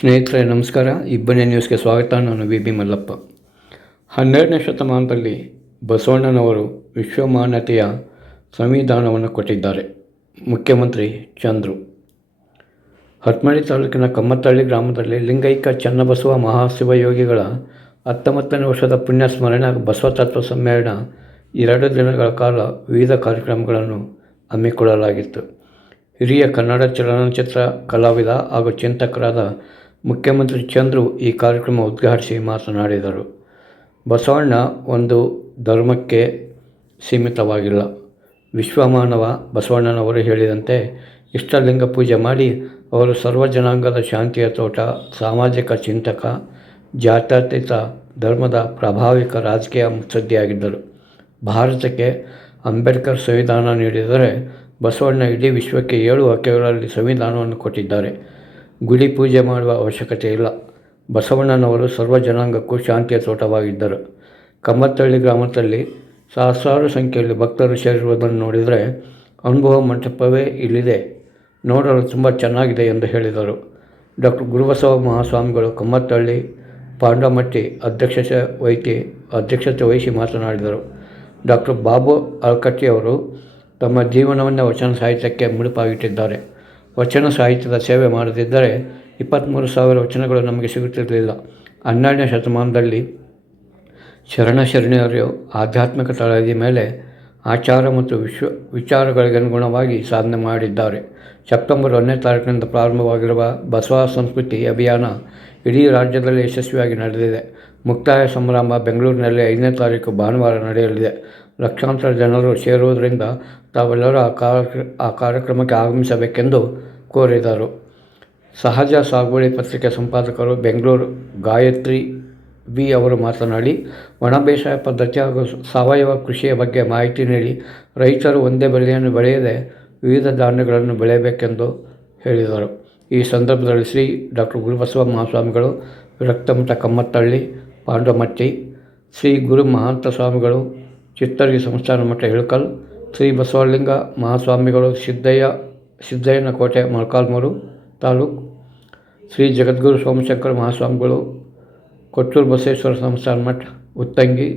ಸ್ನೇಹಿತರೆ, ನಮಸ್ಕಾರ. ಇಬ್ಬನೇ ನ್ಯೂಸ್ಗೆ ಸ್ವಾಗತ. ನಾನು ವಿ. ಬಿ. ಮಲ್ಲಪ್ಪ. ಹನ್ನೆರಡನೇ ಶತಮಾನದಲ್ಲಿ ಬಸವಣ್ಣನವರು ವಿಶ್ವಮಾನ್ಯತೆಯ ಸಂವಿಧಾನವನ್ನು ಕೊಟ್ಟಿದ್ದಾರೆ. ಮುಖ್ಯಮಂತ್ರಿ ಚಂದ್ರು. ಹತ್ಮಳ್ಳಿ ತಾಲೂಕಿನ ಕಮ್ಮತ್ತಳ್ಳಿ ಗ್ರಾಮದಲ್ಲಿ ಲಿಂಗೈಕ್ಯ ಚನ್ನಬಸವ ಮಹಾಶಿವಯೋಗಿಗಳ ಹತ್ತೊಂಬತ್ತನೇ ವರ್ಷದ ಪುಣ್ಯ ಸ್ಮರಣೆ ಬಸವ ತತ್ವ ಸಮ್ಮೇಳನ ಎರಡು ದಿನಗಳ ಕಾಲ ವಿವಿಧ ಕಾರ್ಯಕ್ರಮಗಳನ್ನು ಹಮ್ಮಿಕೊಳ್ಳಲಾಗಿತ್ತು. ಹಿರಿಯ ಕನ್ನಡ ಚಲನಚಿತ್ರ ಕಲಾವಿದ ಹಾಗೂ ಚಿಂತಕರಾದ ಮುಖ್ಯಮಂತ್ರಿ ಚಂದ್ರು ಈ ಕಾರ್ಯಕ್ರಮ ಉದ್ಘಾಟಿಸಿ ಮಾತನಾಡಿದರು. ಬಸವಣ್ಣ ಒಂದು ಧರ್ಮಕ್ಕೆ ಸೀಮಿತವಾಗಿಲ್ಲ. ವಿಶ್ವಮಾನವ ಬಸವಣ್ಣನವರು ಹೇಳಿದಂತೆ ಇಷ್ಟಲಿಂಗ ಪೂಜೆ ಮಾಡಿ ಅವರು ಸರ್ವ ಜನಾಂಗದ ಶಾಂತಿಯ ತೋಟ, ಸಾಮಾಜಿಕ ಚಿಂತಕ, ಜಾತ್ಯತೀತ, ಧರ್ಮದ ಪ್ರಭಾವಿಕ ರಾಜಕೀಯ ಮುತ್ಸದ್ದಿಯಾಗಿದ್ದರು. ಭಾರತಕ್ಕೆ ಅಂಬೇಡ್ಕರ್ ಸಂವಿಧಾನ ನೀಡಿದರೆ ಬಸವಣ್ಣ ಇಡೀ ವಿಶ್ವಕ್ಕೆ ಏಳು ಹಕ್ಕೆಗಳಲ್ಲಿ ಸಂವಿಧಾನವನ್ನು ಕೊಟ್ಟಿದ್ದಾರೆ. ಗುಡಿ ಪೂಜೆ ಮಾಡುವ ಅವಶ್ಯಕತೆ ಇಲ್ಲ. ಬಸವಣ್ಣನವರು ಸರ್ವ ಜನಾಂಗಕ್ಕೂ ಶಾಂತಿಯ ತೋಟವಾಗಿದ್ದರು. ಕಮ್ಮತ್ತಳ್ಳಿ ಗ್ರಾಮದಲ್ಲಿ ಸಹಸ್ರಾರು ಸಂಖ್ಯೆಯಲ್ಲಿ ಭಕ್ತರು ಸೇರಿರುವುದನ್ನು ನೋಡಿದರೆ ಅನುಭವ ಮಂಟಪವೇ ಇಲ್ಲಿದೆ. ನೋಡಲು ತುಂಬ ಚೆನ್ನಾಗಿದೆ ಎಂದು ಹೇಳಿದರು. ಡಾಕ್ಟರ್ ಗುರುಬಸವ ಮಹಾಸ್ವಾಮಿಗಳು ಕಮ್ಮತ್ತಳ್ಳಿ, ಪಾಂಡಮಟ್ಟಿ ಅಧ್ಯಕ್ಷತೆ ವಹಿಸಿ ಅಧ್ಯಕ್ಷತೆ ವಹಿಸಿ ಮಾತನಾಡಿದರು. ಡಾಕ್ಟರ್ ಬಾಬು ಅಳ್ಕಟ್ಟಿಯವರು ತಮ್ಮ ಜೀವನವನ್ನು ವಚನ ಸಾಹಿತ್ಯಕ್ಕೆ ಮುಡುಪಾಗಿಟ್ಟಿದ್ದಾರೆ. ವಚನ ಸಾಹಿತ್ಯದ ಸೇವೆ ಮಾಡದಿದ್ದರೆ ಇಪ್ಪತ್ತ್ಮೂರು ಸಾವಿರ ವಚನಗಳು ನಮಗೆ ಸಿಗುತ್ತಿರಲಿಲ್ಲ. ಹನ್ನೆರಡನೇ ಶತಮಾನದಲ್ಲಿ ಶರಣ ಶರಣೆಯರು ಆಧ್ಯಾತ್ಮಿಕ ತಳಹದಿ ಮೇಲೆ ಆಚಾರ ಮತ್ತು ವಿಶ್ವ ವಿಚಾರಗಳಿಗೆ ಅನುಗುಣವಾಗಿ ಸಾಧನೆ ಮಾಡಿದ್ದಾರೆ. ಸೆಪ್ಟೆಂಬರ್ ಒಂದನೇ ತಾರೀಕಿನಿಂದ ಪ್ರಾರಂಭವಾಗಿರುವ ಬಸವ ಸಂಸ್ಕೃತಿ ಅಭಿಯಾನ ಇಡೀ ರಾಜ್ಯದಲ್ಲಿ ಯಶಸ್ವಿಯಾಗಿ ನಡೆದಿದೆ. ಮುಕ್ತಾಯ ಸಂಭ್ರಮ ಬೆಂಗಳೂರಿನಲ್ಲಿ ಐದನೇ ತಾರೀಕು ಭಾನುವಾರ ನಡೆಯಲಿದೆ. ಲಕ್ಷಾಂತರ ಜನರು ಸೇರುವುದರಿಂದ ತಾವೆಲ್ಲರೂ ಆ ಕಾರ್ಯ ಆ ಕಾರ್ಯಕ್ರಮಕ್ಕೆ ಆಗಮಿಸಬೇಕೆಂದು ಕೋರಿದರು. ಸಹಜ ಸಾಗುವಳಿ ಪತ್ರಿಕೆ ಸಂಪಾದಕರು ಬೆಂಗಳೂರು ಗಾಯತ್ರಿ ಬಿ ಅವರು ಮಾತನಾಡಿ ಒಣ ಬೇಸಾಯ ಪದ್ಧತಿ ಹಾಗೂ ಸಾವಯವ ಕೃಷಿಯ ಬಗ್ಗೆ ಮಾಹಿತಿ ನೀಡಿ, ರೈತರು ಒಂದೇ ಬೆಳೆಯನ್ನು ಬೆಳೆಯದೆ ವಿವಿಧ ಧಾನ್ಯಗಳನ್ನು ಬೆಳೆಯಬೇಕೆಂದು ಹೇಳಿದರು. ಈ ಸಂದರ್ಭದಲ್ಲಿ ಶ್ರೀ ಡಾಕ್ಟರ್ ಗುರುಬಸವ ಮಹಾಸ್ವಾಮಿಗಳು, ವಿರಕ್ತಮಠ ಕಮ್ಮತ್ತಳ್ಳಿ, ಪಾಂಡಮಟ್ಟಿ, ಶ್ರೀ ಗುರು ಮಹಾಂತ ಸ್ವಾಮಿಗಳು, ಚಿತ್ತರ್ಗಿ ಸಂಸ್ಥಾನ ಮಠ, ಹಿಳ್ಕಲ್, ಶ್ರೀ ಬಸವಲಿಂಗ ಮಹಾಸ್ವಾಮಿಗಳು, ಸಿದ್ದಯ್ಯ ಸಿದ್ದಯ್ಯನ ಕೋಟೆ ಮೊಳಕಾಲ್ಮೂರು ತಾಲೂಕು, ಶ್ರೀ ಜಗದ್ಗುರು ಸೋಮಶಂಕರ ಮಹಾಸ್ವಾಮಿಗಳು ಕೊಟ್ಟೂರು ಬಸವೇಶ್ವರ ಸಂಸ್ಥಾನ ಮಠ, ಉತ್ತಂಗಿ,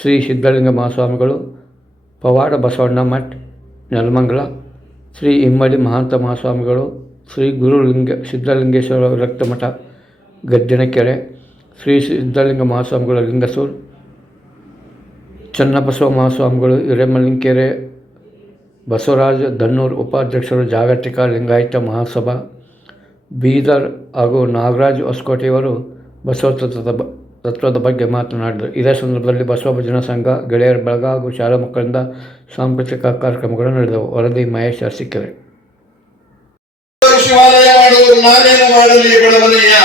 ಶ್ರೀ ಸಿದ್ಧಲಿಂಗ ಮಹಾಸ್ವಾಮಿಗಳು, ಪವಾಡ ಬಸವಣ್ಣ ಮಠ, ನೆಲಮಂಗಲ, ಶ್ರೀ ಇಮ್ಮಡಿ ಮಹಾಂತ ಮಹಾಸ್ವಾಮಿಗಳು, ಶ್ರೀ ಗುರುಲಿಂಗ, ಸಿದ್ಧಲಿಂಗೇಶ್ವರ ರಕ್ತಮಠ ಗದ್ದಿನಕೆರೆ, ಶ್ರೀ ಸಿದ್ಧಲಿಂಗ ಮಹಾಸ್ವಾಮಿಗಳು ಲಿಂಗಸೂರು, ಚನ್ನಬಸವ ಮಹಾಸ್ವಾಮಿಗಳು ಹಿರೇಮಲಿಂಕೆರೆ ಬಸವರಾಜ ದನ್ನೂರು ಉಪಾಧ್ಯಕ್ಷರು ಜಾಗತಿಕ ಲಿಂಗಾಯತ ಮಹಾಸಭಾ, ಬೀದರ್ ಹಾಗೂ ನಾಗರಾಜ್ ಹೊಸಕೋಟೆಯವರು ಬಸವ ತತ್ವದ ತತ್ವದ ಬಗ್ಗೆ ಮಾತನಾಡಿದರು. ಇದೇ ಸಂದರ್ಭದಲ್ಲಿ ಬಸವ ಭಜನಾ ಸಂಘ, ಗೆಳೆಯರ ಬಳಗ ಹಾಗೂ ಶಾಲಾ ಮಕ್ಕಳಿಂದ ಸಾಂಸ್ಕೃತಿಕ ಕಾರ್ಯಕ್ರಮಗಳು ನಡೆದವು. ವರದಿ ಮಹೇಶ್ ಬಡವನೆಯ?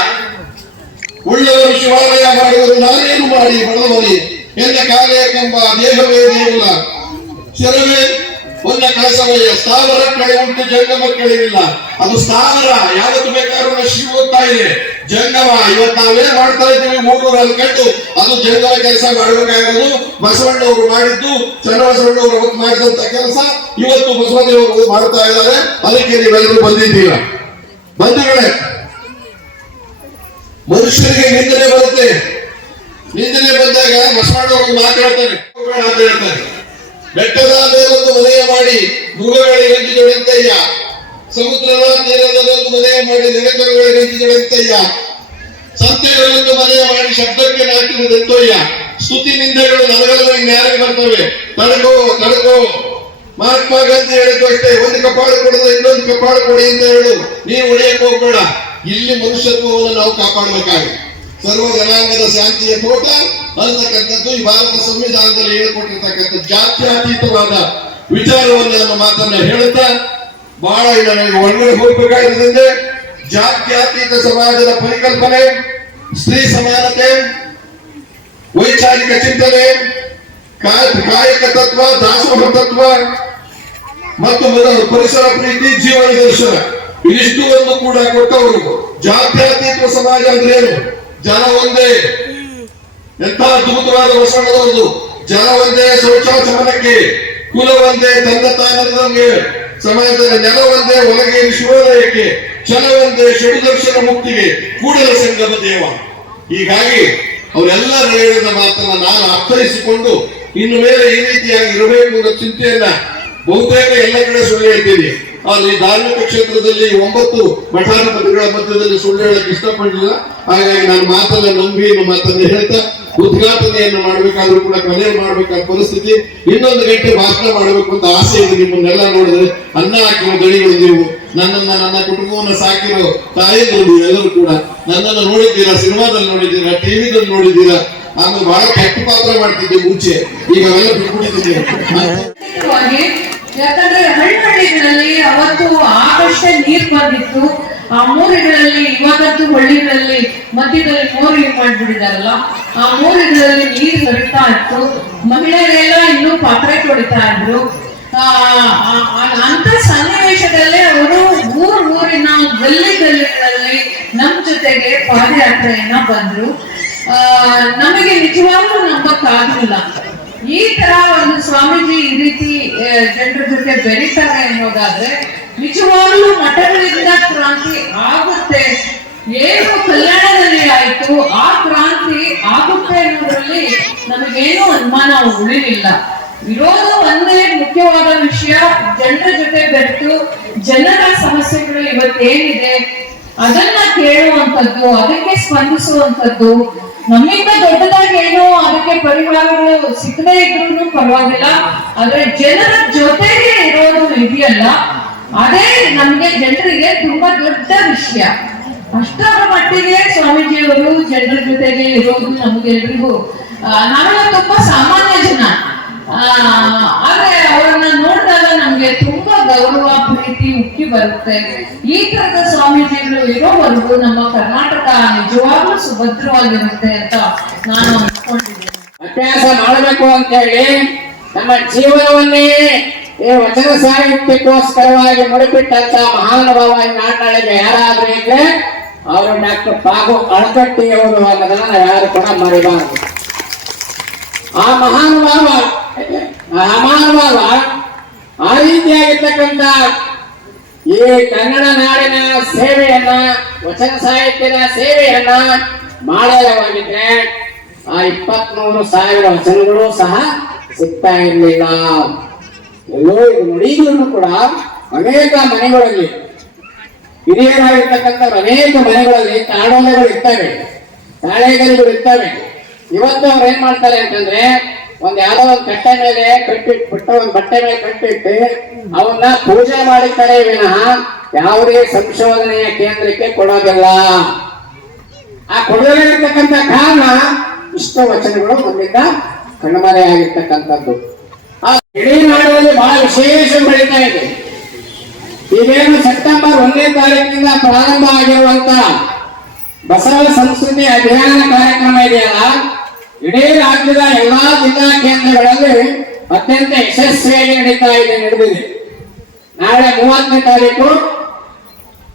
ಉಳ್ಳವರು ಶಿವಾಲಯ ಮಾಡುವುದು ನಾನೇನು ಮಾಡಿ ಬಡವನಿ ಎಂದ ಕಾಲೇ ದೇಹವೇ ದೇವಲ ಶಿರವೇ ಒಂದ ಕಳಸವಯ್ಯ ಸ್ಥಾವರ ಕಳೆ ಉಂಟು, ಜಂಗಮ ಕಳೆಯಿಲ್ಲ ಅದು ಸ್ಥಾವರ, ಯಾವತ್ತು ಬೇಕಾದ್ರೂ ನಶಿ ಓದ್ತಾ ಇದೆ. ಜಂಗಮ, ಇವತ್ತು ನಾವೇನ್ ಮಾಡ್ತಾ ಇದ್ದೀವಿ ಮೂರೂರಲ್ಲಿ ಕಟ್ಟು ಅದು ಜಂಗಮ ಕೆಲಸ ಮಾಡಬೇಕಾಗೋದು ಬಸವಣ್ಣವರು ಮಾಡಿದ್ದು, ಚನ್ನಬಸವಣ್ಣವರು ಅವತ್ತು ಮಾಡಿದಂತ ಕೆಲಸ, ಇವತ್ತು ಬಸವದೇವರು ಮಾಡ್ತಾ ಇದ್ದಾರೆ. ಅದಕ್ಕೆ ನೀವೆಲ್ಲರೂ ಬಂದಿದ್ದೀರಾ. ಬಂಧುಗಳೇ, ಮನುಷ್ಯರಿಗೆ ನಿಂದನೆ ಬರುತ್ತೆ. ನಿಂದನೆ ಬಂದಾಗ ಬಸವಣ್ಣವರು ಮಾತಾಡ್ತಾರೆ. ಹೋಗ್ಬೇಡ ಅಂತ ಹೇಳ್ತಾರೆ. ಬೆಟ್ಟದ ಮೇಲೊಂದು ಮನೆಯ ಮಾಡಿ ಮೃಗಗಳಿಗೆ ಗಂಜಿದೊಡೆಂತಯ್ಯ ಸಮುದ್ರದ ತೀರದಲ್ಲೊಂದು ಮನೆಯ ಮಾಡಿ ನೆರೆಕರುಗಳಿಗೆ ಗಂಜಿದೊಡೆಂತಯ್ಯ ಸಂತೆಗಳಲ್ಲೊಂದು ಮನೆಯ ಮಾಡಿ ಶಬ್ದಕ್ಕೆ ನಾಟಿದೆಂತಯ್ಯ ಸ್ತುತಿ ನಿಂದೆಗಳು ನನಗೆಲ್ಲ ಇನ್ಯಾರಿಗೆ ಬರ್ತವೆ? ತಡಕೋ ತಡಕೋ. ಮಹಾತ್ಮ ಗಾಂಧಿ ಹೇಳಿದ್ದು ಅಷ್ಟೇ, ಒಂದು ಕಪಾಳು ಕೊಡದ ಇನ್ನೊಂದು ಕಪಾಳು ಕೊಡಿ ಅಂತ ಹೇಳು. ನೀನು ಉಳಿಯಕ್ಕೆ ಹೋಗ್ಬೇಡ. ಇಲ್ಲಿ ಮನುಷ್ಯತ್ವವನ್ನು ನಾವು ಕಾಪಾಡಬೇಕಾಗಿದೆ. ಸರ್ವ ಜನಾಂಗದ ಶಾಂತಿಯ ಕೋಟ ಅಂತಕ್ಕಂಥದ್ದು ಈ ಭಾರತ ಸಂವಿಧಾನದಲ್ಲಿ ಹೇಳಿಕೊಟ್ಟಿರ್ತಕ್ಕಂಥ ಜಾತ್ಯತೀತವಾದ ವಿಚಾರವನ್ನು ನಮ್ಮ ಮಾತನ್ನ ಹೇಳುತ್ತಾ ಬಹಳ ಒಳಗಡೆ ಹೋಗ್ಬೇಕಾಗಿರೋದ್ರಿಂದ ಜಾತ್ಯತೀತ ಸಮಾಜದ ಪರಿಕಲ್ಪನೆ, ಸ್ತ್ರೀ ಸಮಾನತೆ, ವೈಚಾರಿಕ ಚಿಂತನೆ, ಕಾಯ- ಕಾಯಕ ತತ್ವ, ದಾಸೋಹ ತತ್ವ, ಮತ್ತು ಪರಿಸರ ಪ್ರೀತಿ, ಜೀವನ ದರ್ಶನ. ಇದಿಷ್ಟು ಒಂದು ಕೂಡ ಕೊಟ್ಟವರು ಜಾತ್ಯತೀತ ಸಮಾಜ ಅಂದ್ರೆ ಏನು? ಜನ ಒಂದೇ. ಎಂಥ ಅದ್ಭುತವಾದ ಒಂದು. ಜನ ಒಂದೇ ಶೌಚಾಚರಣಕ್ಕೆ ಕುಲ ಒಂದೇ, ತಂದ ತಾನದಂಗೆ ಸಮಾಜದ ಒಳಗೆ ಶಿವಾಲಯಕ್ಕೆ ಶಿವೋದಯಕ್ಕೆ ಛಲವಂದೇ ಷಡುದರ್ಶನ ಮುಕ್ತಿಗೆ, ಕೂಡಲ ಸಂಗಮ ದೇವ. ಹೀಗಾಗಿ ಅವರೆಲ್ಲ ಹೇಳಿದ ಮಾತನ್ನ ನಾನು ಅರ್ಥೈಸಿಕೊಂಡು ಇನ್ನು ಮೇಲೆ ಈ ರೀತಿಯಾಗಿ ಇರಬೇಕು ಅನ್ನೋ ಚಿಂತೆಯನ್ನ ಬಹುತೇಕ ಎಲ್ಲ ಕಡೆ ಸುಳ್ಳು ಅಲ್ಲಿ ಧಾರ್ಮಿಕ ಕ್ಷೇತ್ರದಲ್ಲಿ ಒಂಬತ್ತು ಮಠಾಧಿಪತಿಗಳ ಮಧ್ಯದಲ್ಲಿ ಸುಳ್ಳು ಹೇಳಕ್ಕೆ ಇಷ್ಟಪಡಲಿಲ್ಲ. ಹಾಗಾಗಿ ನಾನು ಮಾತನ್ನ ನಂಬಿ ಮಾತನ್ನ ಹೇಳ್ತಾ ಉದ್ಘಾಟನೆಯನ್ನು ಮಾಡಬೇಕಾದ್ರೂ ಕೂಡ ಕೊನೆ ಮಾಡಬೇಕಾದ ಪರಿಸ್ಥಿತಿ. ಇನ್ನೊಂದು ಗಂಟೆ ಭಾಷಣ ಮಾಡಬೇಕು ಅಂತ ಆಸೆ ಇದೆ ನಿಮ್ಮನ್ನೆಲ್ಲ ನೋಡಿದ್ರೆ. ಅನ್ನ ಹಾಕಿರೋ ದಣಿಗಳು ನೀವು. ನನ್ನನ್ನ ನನ್ನ ಕುಟುಂಬವನ್ನ ಸಾಕಿರೋ ತಾಯಿಗಳು ಎಲ್ಲರೂ ಕೂಡ ನನ್ನನ್ನು ನೋಡಿದ್ದೀರಾ? ಸಿನಿಮಾದಲ್ಲಿ ನೋಡಿದ್ದೀರಾ? ಟಿವಿದಲ್ಲಿ ನೋಡಿದ್ದೀರಾ? ಆಮೇಲೆ ಬಹಳ ಕೆಟ್ಟ ಪಾತ್ರ ಮಾಡ್ತಿದ್ದೆ ಮುಂಚೆ. ಈಗ ಅವೆಲ್ಲ ಬಿಟ್ಬಿಟ್ಟಿದ್ದೀನಿ. ಯಾಕಂದ್ರೆ ಹಳ್ಳಿಗಳಲ್ಲಿ ಅವತ್ತು ಆಗಷ್ಟೇ ನೀರ್ ಬಂದಿತ್ತು. ಆ ಮೂರಿಗಳಲ್ಲಿ ಇವಾಗಂತೂ ಹಳ್ಳಿಗಳಲ್ಲಿ ಮಧ್ಯದಲ್ಲಿ ಮೋರಿ ಮಾಡ್ಬಿಟ್ಟಿದಾರಲ್ಲ, ಆ ಮೂರಿಗಳಲ್ಲಿ ನೀರು ಹರಿತಾ ಇತ್ತು. ಮಹಿಳೆಯರೆಲ್ಲ ಇನ್ನೂ ಪಾತ್ರೆ ತೊಳಿತಾ ಇದ್ರು. ಅಂತ ಸನ್ನಿವೇಶದಲ್ಲೇ ಅವರು ಊರ್ ಊರಿನ ಗಲ್ಲಿ ಗಲ್ಲಿಗಳಲ್ಲಿ ನಮ್ ಜೊತೆಗೆ ಪಾದಯಾತ್ರೆಯನ್ನ ಬಂದ್ರು. ನಮಗೆ ನಿಜವಾಗ್ಲೂ ನಂಬಕ್ಕಾಗಲಿಲ್ಲ. ಈ ತರ ಒಂದು ಸ್ವಾಮೀಜಿ ಈ ರೀತಿ ಜನರ ಜೊತೆ ಬೆರೀತಾರೆ ಅನ್ನೋದಾದ್ರೆ ನಿಜವಾಗ್ಲೂ ಮಠಗಳಿಂದ ಕ್ರಾಂತಿ ಆಗುತ್ತೆ. ಏನು ಕಲ್ಯಾಣದಲ್ಲಿ ಆಯ್ತು, ಆ ಕ್ರಾಂತಿ ಆಗುತ್ತೆ ಅನ್ನೋದ್ರಲ್ಲಿ ನಮಗೇನು ಅನುಮಾನ ಉಳಿಲಿಲ್ಲ. ಇರೋದು ಒಂದೇ ಮುಖ್ಯವಾದ ವಿಷಯ, ಜನರ ಜೊತೆ ಬೆರೆತು ಜನರ ಸಮಸ್ಯೆಗಳು ಇವತ್ತೇನಿದೆ ಅದನ್ನ ಕೇಳುವಂಥದ್ದು, ಅದಕ್ಕೆ ಸ್ಪಂದಿಸುವಂಥದ್ದು. ನಮ್ಮಿಂದ ದೊಡ್ಡದಾಗಿ ಏನೋ ಅದಕ್ಕೆ ಪರಿಹಾರಗಳು ಸಿಕ್ಕದೇ ಇದ್ರು ಪರವಾಗಿಲ್ಲ. ಆದ್ರೆ ಜನರ ಜೊತೆಗೆ ಇರೋದು ಇದೆಯಲ್ಲ, ಅದೇ ನಮ್ಗೆ ಜನರಿಗೆ ತುಂಬಾ ದೊಡ್ಡ ವಿಷಯ. ಅಷ್ಟರ ಮಟ್ಟಿಗೆ ಸ್ವಾಮೀಜಿಯವರು ಜನರ ಜೊತೆಗೆ ಇರೋದು ನಮ್ಗೆಲ್ರಿಗೂ. ನಾನು ತುಂಬಾ ಸಾಮಾನ್ಯ ಜನ. ಆದ್ರೆ ಅವರನ್ನ ನೋಡಿದಾಗ ನಮ್ಗೆ ತುಂಬಾ ಗೌರವ, ಪ್ರೀತಿ ಉಕ್ಕಿ ಬರುತ್ತೆ. ಈ ತರದ ಸ್ವಾಮೀಜಿಗಳು ಇರೋವರೆಗೂ ನಮ್ಮ ಕರ್ನಾಟಕ ನಿಜವಾಗ್ಲೂ ಸುಭದ್ರವಾಗಿರುತ್ತೆ ಅಂತ ನಾನು ಅನ್ಕೊಂಡಿದ್ದೀನಿ. ಅಭ್ಯಾಸ ಮಾಡಬೇಕು ಅಂತ ಹೇಳಿ ನಮ್ಮ ಜೀವನವನ್ನೇ ಈ ವಚನ ಸಾಹಿತ್ಯಕ್ಕೋಸ್ಕರವಾಗಿ ಮುಡಿಪಿಟ್ಟಂತ ಮಹಾನುಭಾವ ನಾಡಿನೊಳಗೆ ಯಾರಾದ್ರೂ ಇದ್ರೆ ಅವರು ಡಾಕ್ಟರ್ ಪಾಗು ಅಳಕಟ್ಟಿಯವರು ಅನ್ನೋದನ್ನ ಯಾರು ಕೂಡ ಮರಿಬಾರದು. ಆ ಮಹಾನುಭಾವ ಮಹಾನುಭಾವ ಆ ರೀತಿಯಾಗಿರ್ತಕ್ಕಂಥ ಈ ಕನ್ನಡ ನಾಡಿನ ಸೇವೆಯನ್ನ, ವಚನ ಸಾಹಿತ್ಯದ ಸೇವೆಯನ್ನ ಮಾಡಿದ್ರೆ ಆ ಇಪ್ಪತ್ಮೂರು ಸಾವಿರ ವಚನಗಳು ಸಹ ಸಿಗ್ತಾ ಇರಲಿಲ್ಲ. ಎಲ್ಲೋ ನುಡಿಗಳನ್ನು ಕೂಡ ಅನೇಕ ಮನೆಗಳಲ್ಲಿ ಹಿರಿಯರಾಗಿರ್ತಕ್ಕಂಥ ಅನೇಕ ಮನೆಗಳಲ್ಲಿ ತಾಡೋಲೆಗಳು ಇರ್ತವೆ, ತಾಳೆಗರಿಗಳು ಇರ್ತವೆ. ಇವತ್ತು ಅವ್ರು ಏನ್ ಮಾಡ್ತಾರೆ ಅಂತಂದ್ರೆ ಒಂದ್ ಯಾವ್ದೋ ಒಂದ್ ಕಟ್ಟೆ ಮೇಲೆ ಕಟ್ಟಿಟ್ಬಿಟ್ಟು, ಒಂದ್ ಬಟ್ಟೆ ಮೇಲೆ ಕಟ್ಟಿಟ್ಟು ಅವನ್ನ ಪೂಜೆ ಮಾಡಿದ್ದಾರೆ ವಿನಃ ಯಾವುದೇ ಸಂಶೋಧನೆಯ ಕೇಂದ್ರಕ್ಕೆ ಕೊಡೋದಿಲ್ಲ. ಆ ಕೊಡದೇ ಇರ್ತಕ್ಕಂಥ ಕಾರಣ ಇಷ್ಟ ವಚನಗಳು ನಮ್ಮಿಂದ ಕಣ್ಮರೆಯಾಗಿರ್ತಕ್ಕಂಥದ್ದು ಆ ಇಡೀ ನಾಡಿನಲ್ಲಿ ಬಹಳ ವಿಶೇಷ ಬೆಳೀತಾ ಇದೆ. ಇದೇನು ಸೆಪ್ಟೆಂಬರ್ ಒಂದನೇ ತಾರೀಕಿನಿಂದ ಪ್ರಾರಂಭ ಆಗಿರುವಂತ ಬಸವ ಸಂಸ್ಕೃತಿ ಅಭಿಯಾನ ಕಾರ್ಯಕ್ರಮ ಇದೆಯಲ್ಲ? ಇಡೀ ರಾಜ್ಯದ ಎಲ್ಲಾ ಜಿಲ್ಲಾ ಕೇಂದ್ರಗಳಲ್ಲಿ ಅತ್ಯಂತ ಯಶಸ್ವಿಯಾಗಿ ನಡೀತಾ ಇದೆ, ನಡೆದಿದೆ. ನಾಳೆ ಮೂವತ್ತನೇ ತಾರೀಕು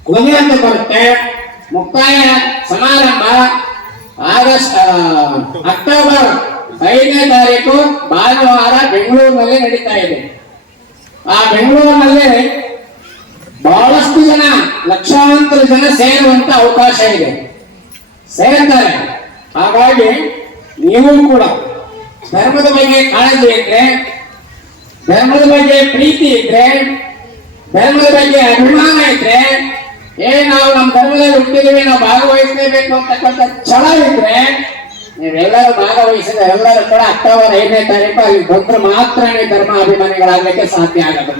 ಕೊನೆಯಂದು ಬರುತ್ತೆ. ಮುಕ್ತಾಯ ಸಮಾರಂಭ ಆಗಸ್ಟ್ ಅಕ್ಟೋಬರ್ ಐದನೇ ತಾರೀಕು ಭಾನುವಾರ ಬೆಂಗಳೂರಿನಲ್ಲಿ ನಡೀತಾ ಇದೆ. ಆ ಬೆಂಗಳೂರಿನಲ್ಲಿ ಬಹಳಷ್ಟು ಜನ, ಲಕ್ಷಾಂತರ ಜನ ಸೇರುವಂತ ಅವಕಾಶ ಇದೆ. ಸೇರ್ತಾರೆ. ಹಾಗಾಗಿ ನೀವು ಕೂಡ. ಧರ್ಮದ ಬಗ್ಗೆ ಕಾಳಜಿ ಇದ್ರೆ, ಧರ್ಮದ ಬಗ್ಗೆ ಪ್ರೀತಿ ಇದ್ರೆ, ಧರ್ಮದ ಬಗ್ಗೆ ಅಭಿಮಾನ ಇದ್ರೆ, ಏ, ನಾವು ನಮ್ಮ ಧರ್ಮದಲ್ಲಿ ಹುಟ್ಟಿದೀವಿ ನಾವು ಭಾಗವಹಿಸಲೇಬೇಕು ಅಂತಕ್ಕಂಥ ಛಲ ಇದ್ರೆ, ನೀವೆಲ್ಲರೂ ಭಾಗವಹಿಸಿದ ಎಲ್ಲರೂ ಕೂಡ ಅಕ್ಟೋಬರ್ ಐದನೇ ತಾರೀಕು ಅಲ್ಲಿ ಬಂದ್ರೆ ಮಾತ್ರ ನೀವು ಧರ್ಮ ಅಭಿಮಾನಿಗಳಾಗಲಿಕ್ಕೆ ಸಾಧ್ಯ ಆಗದು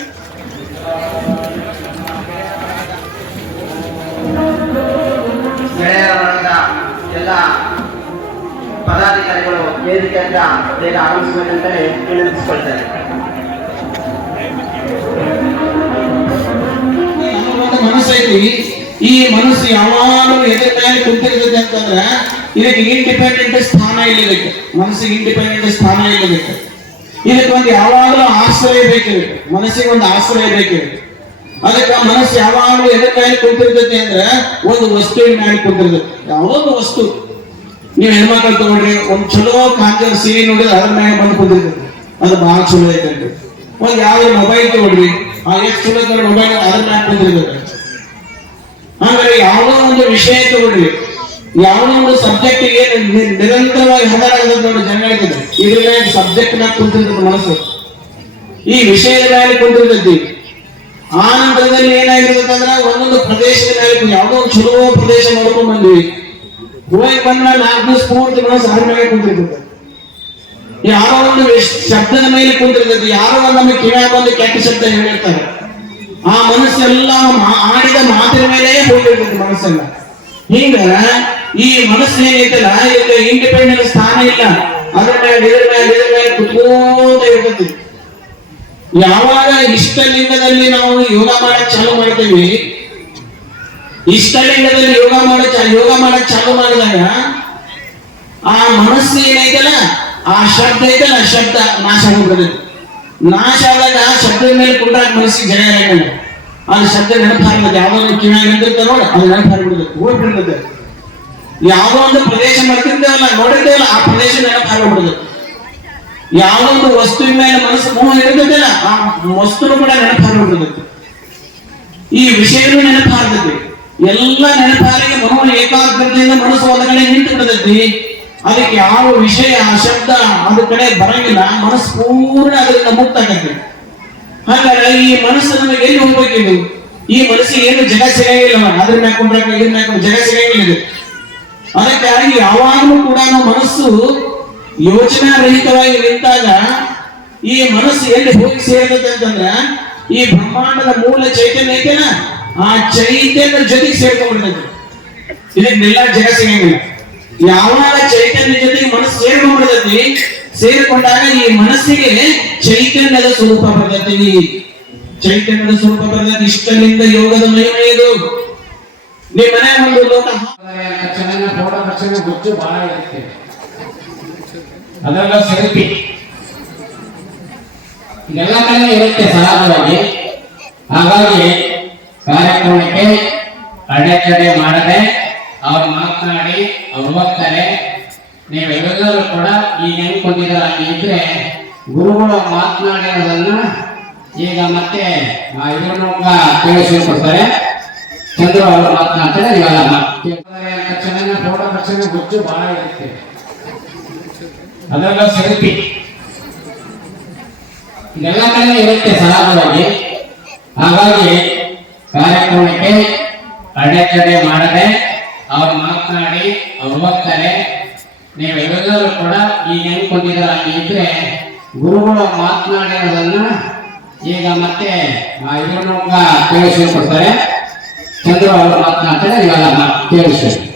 ಎಲ್ಲ ಪದಾಧಿಕಾರಿಗಳು ವೇದಿಕೆಯಿಂದ ಬೇಗ ಆಗಮಿಸಬೇಕಂತಲೇ ವಿನಂತಿಸಿಕೊಳ್ತಾರೆ. ಮನಸ್ಸೈತಿ ಈ ಮನಸ್ಸು ಯಾವಾಗಲೂ ಎದೆ ಮೇಲೆ ಕುಂತಿರ್ತದೆ ಅಂತಂದ್ರೆ ಇದಕ್ಕೆ ಇಂಡಿಪೆಂಡೆಂಟ್ ಸ್ಥಾನ ಇಲ್ಲ ಇದಕ್ಕೆ ಮನಸ್ಸಿಗೆ ಇಂಡಿಪೆಂಡೆಂಟ್ ಸ್ಥಾನ ಇಲ್ಲ ಇದಕ್ಕೆ ಒಂದು ಯಾವಾಗಲೂ ಆಶ್ರಯ ಬೇಕಿರುತ್ತೆ ಮನಸ್ಸಿಗೆ ಒಂದು ಆಶ್ರಯ ಬೇಕಿರುತ್ತೆ ಅದಕ್ಕೆ ಮನಸ್ಸು ಯಾವಾಗಲೂ ಎದೆ ಮೇಲೆ ಕುಂತಿರ್ತೈತಿ ಅಂದ್ರೆ ಒಂದು ವಸ್ತುವಿನ ಮೇಲೆ ಕುಂತಿರ್ತೈತಿ. ಯಾವುದೋ ವಸ್ತು. ನೀವು ಹೆಣ್ಮಕ್ಳು ತಗೊಳ್ರಿ ಒಂದ್ ಚಲೋ ಕಾಂಜರ್ ಸೀರೆ ನೋಡಿದ್ರೆ ಅದ್ರ ಮ್ಯಾಗ ಬಂದು ಕುಂದಿರ್ತದೆ ಅದು ಬಹಳ ಚಲೋ ಐತೆ ಒಂದ್ ಯಾವ ಮೊಬೈಲ್ ತಗೊಳ್ರಿ ಆ ಎಷ್ಟು ಚಲೋ ಮೊಬೈಲ್ ಅದ್ರ ಮ್ಯಾಗ ಕುಂತಿರ್ತದೆ ಆಮೇಲೆ ಯಾವುದೋ ಒಂದು ವಿಷಯ ತಗೊಳ್ಳಿ ಯಾವುದೋ ಒಂದು ಸಬ್ಜೆಕ್ಟ್ ಏನು ನಿರಂತರವಾಗಿ ಹದರಾಗದ ನೋಡಿ ಜನಗಳಿಗೆ ಇದ್ರ ಮ್ಯಾಗ ಸಬ್ಜೆಕ್ಟ್ ಮ್ಯಾಗ ಕುಂತಿರ್ತದೆ ಮನಸ್ಸು. ಈ ವಿಷಯದ ಮೇಲೆ ಕುಂತಿರ್ತೈತಿ. ಆ ನಂತರದಲ್ಲಿ ಏನಾಗಿರ್ತದೆ ಅಂದ್ರೆ ಒಂದೊಂದು ಪ್ರದೇಶದ ಮೇಲೆ ಯಾವುದೋ ಒಂದು ಚಲೋ ಪ್ರದೇಶ ನೋಡ್ಕೊಂಡ್ ಬಂದ್ವಿ. ಹೋಗಿ ಬಂದ ನಾಲ್ಕು ದಿವಸ ಸಹ ಮೇಲೆ ಕುಂತಿರ್ತದೆ ಯಾರೋ ಒಂದು ಶಬ್ದದ ಮೇಲೆ ಕುಂತಿರ್ತದೆ ಯಾರೋ ಒಂದು ನಮಗೆ ಕಿವಿಯಾಗ ಒಂದು ಕೆಟ್ಟ ಶಬ್ದ ಹೇಳಿರ್ತಾರೆ. ಆ ಮನಸ್ಸೆಲ್ಲ ಆಡಿದ ಮಾತಿನ ಮೇಲೆ ಹೋಗಿರ್ತದೆ ಮನಸ್ಸೆಲ್ಲ. ಹಿಂಗ ಈ ಮನಸ್ಸು ಏನೈತಲ್ಲ ಈಗ ಇಂಡಿಪೆಂಡೆಂಟ್ ಸ್ಥಾನ ಇಲ್ಲ. ಅದ್ರ ಮೇಲೆ, ಇದ್ರ ಮೇಲೆ ಇದ್ರ ಮೇಲೆ ಕುತ್ಕೋತ ಇರ್ತದೆ. ಯಾವಾಗ ಇಷ್ಟಲಿಂಗದಲ್ಲಿ ನಾವು ಯೋಗ ಮಾಡಕ್ ಚಾಲು ಮಾಡ್ತೀವಿ ಇಷ್ಟಲಿಂಗದಲ್ಲಿ ಯೋಗ ಮಾಡೋ ಯೋಗ ಮಾಡಕ್ ಚಾಲು ಮಾಡಿದಾಗ ಆ ಮನಸ್ಸು ಏನೈತಲ್ಲ ಆ ಶಬ್ದ ಐತಲ್ಲ ಶಬ್ದ ನಾಶ ಹೋಗ್ಬಿಡುತ್ತೆ ನಾಶ ಆದಾಗ ಆ ಶಬ್ದದ ಮೇಲೆ ಕುಂಡ್ರಾಗ ಮನಸ್ಸಿಗೆ ಜಯ ಆಗಲ್ಲ ಅದು ಶಬ್ದ ನೆನಪಾಗ್ಬಿಡುತ್ತೆ. ಯಾವ್ದೋ ಒಂದು ಕಿವಿಯಾಗ ನಿಂತಿರ್ತ ನೋಡಿ, ಅದು ನೆನಪಾಗ್ಬಿಡುತ್ತೆ, ಹೋಗ್ಬಿಡ್ತದೆ. ಯಾವ್ದೋ ಒಂದು ಪ್ರದೇಶ ಮಾಡ್ತಿರ್ತೇವಲ್ಲ ನೋಡಿರ್ತೇವಲ್ಲ, ಆ ಪ್ರದೇಶ ನೆನಪಾಗ್ಬಿಡುದು ಯಾವ್ದೋ ಒಂದು ವಸ್ತುವಿನ ಮೇಲೆ ಮನಸ್ಸು ಮೋಹ ಇರ್ತದಲ್ಲ ಆ ವಸ್ತುನು ಕೂಡ ನೆನಪಾಗ್ಬಿಡುದು ಈ ವಿಷಯನೂ ನೆನಪಾಗ್ತದೆ. ಎಲ್ಲ ನೆನಪಾರಿಗೆ ಮನೋ ಏಕಾಗ್ರತೆಯಿಂದ ಮನಸ್ಸು ಒಂದ ಕಡೆ ನಿಂತು ಬಿಡ್ತೈತಿ. ಅದಕ್ಕೆ ಯಾವ ವಿಷಯ, ಶಬ್ದ ಅದ್ರ ಕಡೆ ಬರಂಗಿಲ್ಲ, ಮನಸ್ಸು ಪೂರ್ಣ ಅದರಿಂದ ಮುಕ್ತ ಆಗತ್ತೆ ಹಾಗಾದ್ರೆ ಈ ಮನಸ್ಸು ನಮಗೆ ಎಲ್ಲಿ ಹೋಗ್ಬೇಕಿದು? ಈ ಮನಸ್ಸಿಗೆ ಏನು ಜಗ ಸಿಗಂಗಿಲ್ಲ ಅದ್ರ ಮ್ಯಾಗ ಕುಂಡ್ರಾಕ ಇದ್ರ ಜಗ ಸಿಗಂಗಿಲ್ಲ ಅದಕ್ಕಾಗಿ ಯಾವಾಗಲೂ ಕೂಡ ಮನಸ್ಸು ಯೋಚನಾ ರಹಿತವಾಗಿ ನಿಂತಾಗ ಈ ಮನಸ್ಸು ಎಲ್ಲಿ ಹೋಗಿ ಸೇರ್ತದೆ ಅಂತಂದ್ರ, ಈ ಬ್ರಹ್ಮಾಂಡದ ಮೂಲ ಚೈತನ್ಯ ಐತೆನ? ಆ ಚೈತನ್ಯ ಜೊತೆಗೆ ಸೇರ್ಕೊಂಡ್ಬಿಡ್ತೈತಿ ಇದಕ್ಕೆಲ್ಲ ಜಗ ಸಿಗಂಗಿಲ್ಲ ಯಾವಾಗ ಚೈತನ್ಯ ಜೊತೆಗೆ ಮನಸ್ಸು ಸೇರ್ಕೊಂಡ್ಬಿಡ್ತೈತಿ ಸೇರಿಕೊಂಡಾಗ ಈ ಮನಸ್ಸಿಗೆ ಚೈತನ್ಯದ ಸ್ವರೂಪ ಬರ್ತೈತಿ ಚೈತನ್ಯದ ಸ್ವರೂಪ ಬರ್ತೈತಿ ಇಷ್ಟಲಿಂದ ಯೋಗದ ಮಹಿಮೆ ಇದು. ನಿಮ್ಮ ಮನೆ ಒಂದು ಲೋಕ ಚೆನ್ನಾಗಿ ಫೋಟೋ ಬಹಳ ಇರುತ್ತೆ. ಅದರಲ್ಲ ಸೆಲ್ಫಿ. ಇದೆಲ್ಲ ಕಡೆ ಇರುತ್ತೆ ಸರಾಗವಾಗಿ. ಹಾಗಾಗಿ ಕಾರ್ಯಕ್ರಮಕ್ಕೆ ಅಡೆತಡೆ ಮಾಡದೆ ಅವ್ರು ಮಾತನಾಡಿ, ಅವ್ರು ಹೋಗ್ತಾರೆ ನೀವೆಲ್ಲರೂ ಕೂಡ ಈಗ ಹೆಂಗ್ ಇದ್ರೆ ಗುರುಗಳು ಮಾತನಾಡಿರೋದನ್ನ ಈಗ ಮತ್ತೆ ಆ ಇದ್ರನ್ನು ತಿಳಿಸಿಕೊಡ್ತಾರೆ ಚಂದ್ರ ಅವರು ಮಾತನಾಡ್ತಾರೆ, ಇವೆಲ್ಲ ತಕ್ಷಣ ಫೋಟೋ ತಕ್ಷಣ ಬಹಳ ಇರುತ್ತೆ. ಅದೆಲ್ಲ ಸೆಲ್ಫಿ. ಇದೆಲ್ಲ ಕಡೆ ಇರುತ್ತೆ ಸರಾಗವಾಗಿ. ಹಾಗಾಗಿ ಕಾರ್ಯಕ್ರಮಕ್ಕೆ ಅಡೆತಡೆ ಮಾಡದೆ ಅವ್ರು ಮಾತನಾಡಿ, ಅವ್ರು ಹೋಗ್ತಾರೆ ನೀವೆಲ್ಲರೂ ಕೂಡ ಈಗ ಇದ್ರೆ ಗುರುಗಳು ಮಾತನಾಡಿರೋದನ್ನ ಈಗ ಮತ್ತೆ ಇವ್ರನ್ನ ಇದ್ರನ್ನು ತಿಳಿಸಿಕೊಡ್ತಾರೆ ಚಂದ್ರ ಅವರು ಮಾತನಾಡ್ತಾರೆ, ಇವೆಲ್ಲ ಕೇಳಿಸ್ತಾರೆ